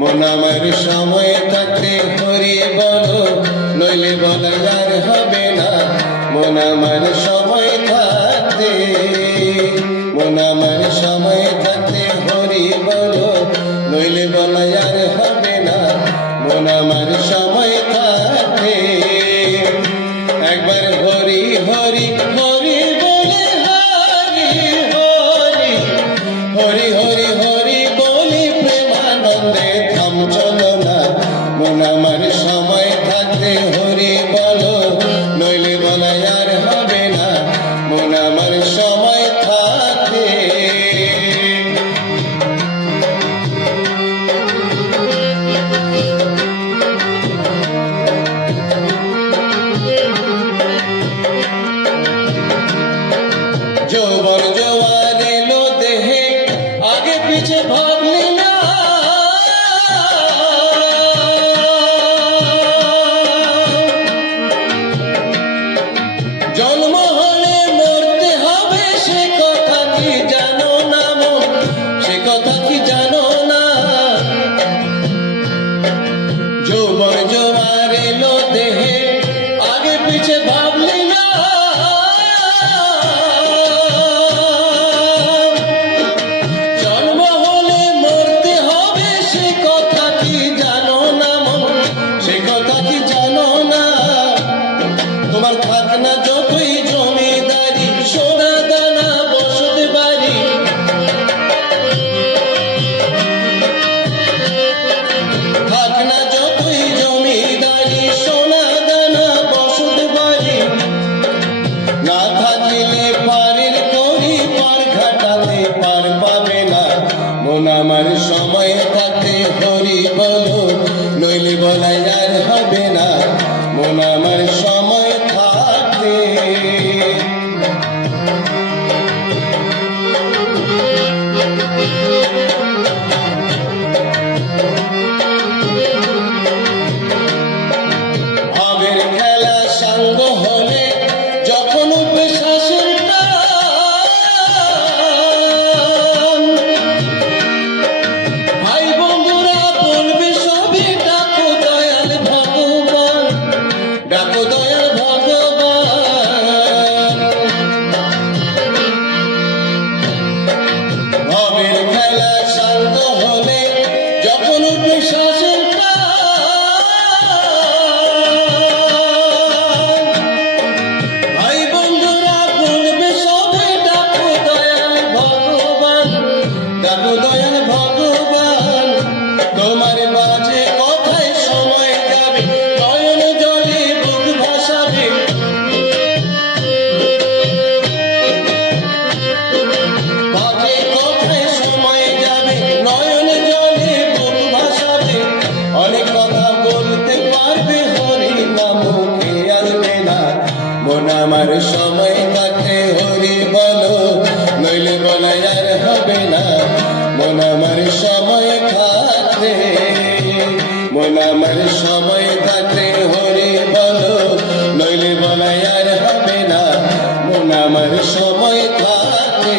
মন আমার সময় থাকতে হরি বলো, নইলে বলা আর হবে না। মন আমার সময় থাকতে, মন আমার সময় থাকতে হরি বলো, নইলে বলা আর হবে না। মন আমার সময় থাকতে একবার হরি হরি হরি বলে, হরি হরি হরি হরি হরি বলি প্রেমানন্দে থাম চলো না। মন আমার সময় থাকতে হরি বলো, নইলে বলা আর হবে না। মন আমার সময় থাকতে যৌবন জোয়ার এলো দেহে, আগে পিছে ভাবলি না। জন্ম হলে মরতে হবে, সে কথা কি জানো না মন, সে কথা কি জানো না। যৌবন জোয়ার এলো দেহে, আগে পিছে ভাবলি না। তোমার থাক না যতই জমিদারি, সোনা দানা বসত বাড়ি, থাক না যতই জমিদারি, সোনা দানা বসত বাড়ি, না থাকিলে পারের করি পার ঘাটাতে পার পাবে না। মন আমার সময় থাকতে হরি বলো, নইলে বলাই আর হবে না। মন আমার সময় থাকতে ভাবের খেলা সাঙ্গ হলে যখন উঠবে শ্বাসের টান, ভাই বন্ধুরা বলবে সবে ডাকো দয়াল ভগবান, ডাকো দয়াল ভগবান। ভাবের খেলা সাঙ্গ হলে যখন উঠবে শ্বাসের টান, ভাই বন্ধুরা বলবে সবে ডাকো দয়াল ভগবান, ডাকো দয়াল ভগবান। তোমার মাঝে কথায় সময় যাবে, নয়ন জলে বুক ভাসাবে, মাঝে কথায় সময় যাবে, নয়ন জলে বুক ভাসাবে। অনেক কথা বলতে পারবে, হরি নাম মুখে আসবে না। মন আমার সময় থাকতে হরি বলো, নইলে বলা আর হবে না। মন আমার সময় থাকতে, মন আমার সময় থাকতে হরি বলো, নইলে বলা আর হবে না। মন আমার সময় থাকতে